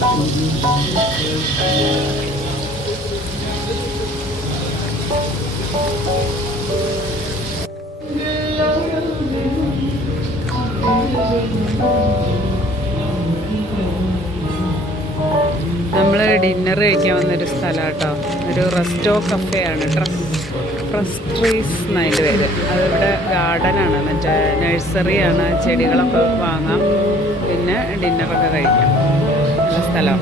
നമ്മൾ ഡിന്നർ കഴിക്കാൻ വന്നൊരു സ്ഥലം കേട്ടോ. ഒരു റെസ്റ്റോ കഫേയാണ്. ട്രസ്ട്രീസ് എന്നതിൻ്റെ പേര്. അതിവിടെ ഗാർഡനാണ്, മറ്റേ നഴ്സറിയാണ്. ചെടികളൊക്കെ വാങ്ങാം, പിന്നെ ഡിന്നറൊക്കെ കഴിക്കാം. നല്ല സ്ഥലം.